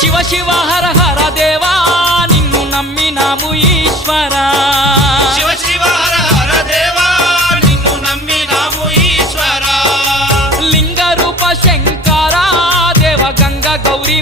శివ శివ హర హర దేవా నిన్ను నమ్మినాము ఈశ్వరా శివ శివ హర హర దేవా నిన్ను నమ్మినాము ఈశ్వరా లింగ రూప శంకరా దేవ గంగ గౌరీ